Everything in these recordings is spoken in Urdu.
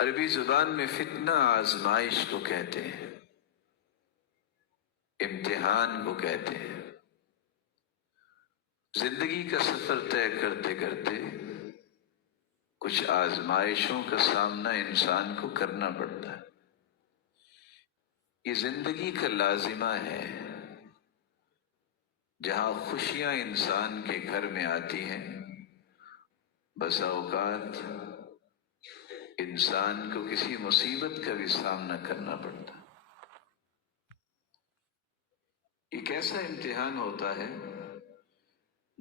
عربی زبان میں فتنہ آزمائش کو کہتے ہیں، امتحان کو کہتے ہیں۔ زندگی کا سفر طے کرتے کرتے کچھ آزمائشوں کا سامنا انسان کو کرنا پڑتا ہے۔ یہ زندگی کا لازمہ ہے۔ جہاں خوشیاں انسان کے گھر میں آتی ہیں، بسا اوقات انسان کو کسی مصیبت کا بھی سامنا کرنا پڑتا ہے۔ ایک ایسا امتحان ہوتا ہے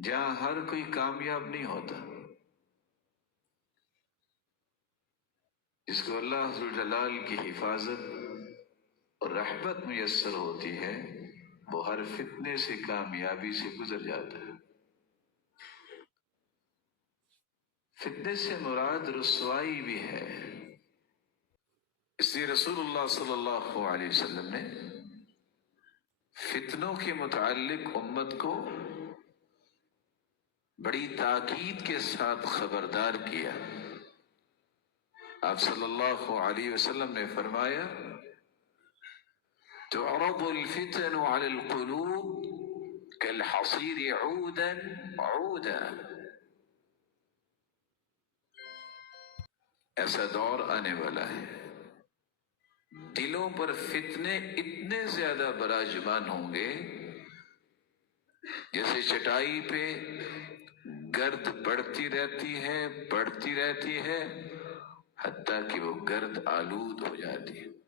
جہاں ہر کوئی کامیاب نہیں ہوتا۔ جس کو اللہ ذو الجلال کی حفاظت اور رحمت میسر ہوتی ہے، وہ ہر فتنے سے کامیابی سے گزر جاتا ہے۔ فتنے سے مراد رسوائی بھی ہے۔ اس لیے رسول اللہ صلی اللہ علیہ وسلم نے فتنوں کے متعلق امت کو بڑی تاکید کے ساتھ خبردار کیا۔ آپ صلی اللہ علیہ وسلم نے فرمایا، تعرض الفتن على القلوب كالحصير عودا عودا۔ ایسا دور آنے والا ہے، دلوں پر فتنے اتنے زیادہ براجمان ہوں گے جیسے چٹائی پہ گرد بڑھتی رہتی ہے حتیٰ کہ وہ گرد آلود ہو جاتی ہے۔